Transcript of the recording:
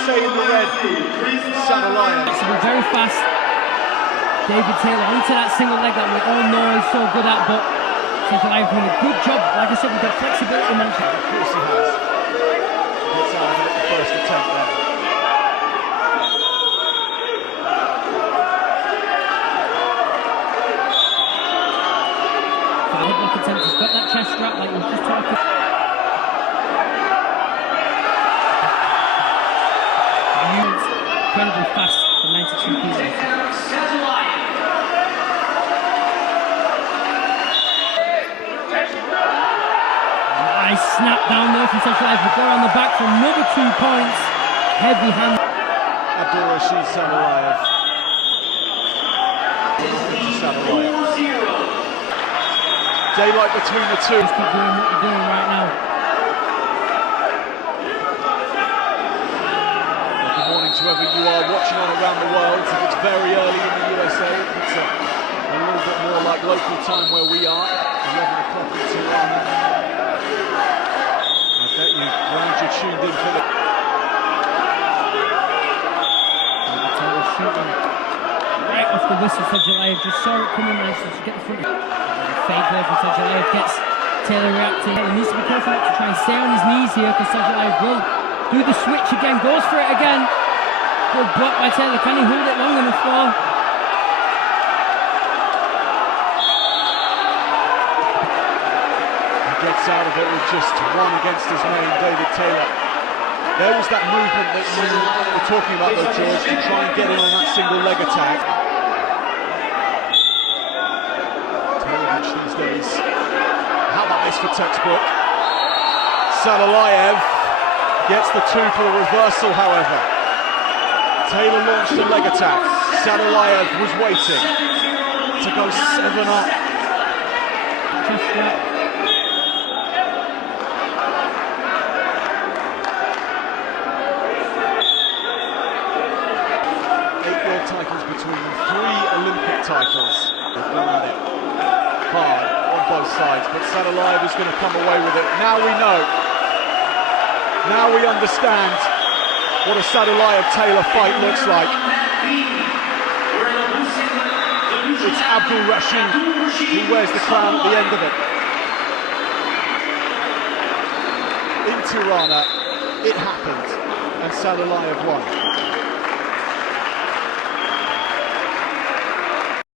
USA in the red, Sadulаев. So we're very fast. David Teylor onto that single leg that we all know he's so good at, but Sadulаев doing a good job. Like I said, we've got flexibility mentioned. Of course he has. Gets out of it at the first attempt there. So the headlock attempt, he's got that chest strap like we were just talking. Incredibly fast for 92 kilos. Nice snap down there from Sadulаев. We go on the back for another 2 points. Heavy hand. Abdulrashidom Sадулаевым. Sadulаев. Daylight between the two. Just keep doing what you're doing right now. Good morning to whoever you are watching on around the world. If it's very early in the USA, if it's a little bit more like local time where we are, 11 o'clock in Tirana. I bet you glad you're tuned in for the... Taylor shooting right off the whistle. Sadulаев just saw it coming, managed to get the front. Fake there from Sadulаев, gets Taylor reacting. He needs to be careful not to try and stay on his knees here, because Sadulаев will do the switch again, goes for it again. Good block by Taylor. Can he hold it long enough for? He gets out of it with just one against his name, David Teylor. There was that movement that you were talking about though, George, to try and get in on that single leg attack. Taylor these days. How about this for textbook? Sadulаев gets the 2 for the reversal, however. Taylor launched a leg attack. Sadulаев was waiting to go 7 up. Just 8 world titles between them, 3 Olympic titles. They've gone at it hard on both sides, but Sadulаев is going to come away with it. Now we know. Now we understand what a Sадулаев-Taylor fight looks like. It's Abdulrashid who wears the crown at the end of it. In Tirana, it happened, and Sадулаев won.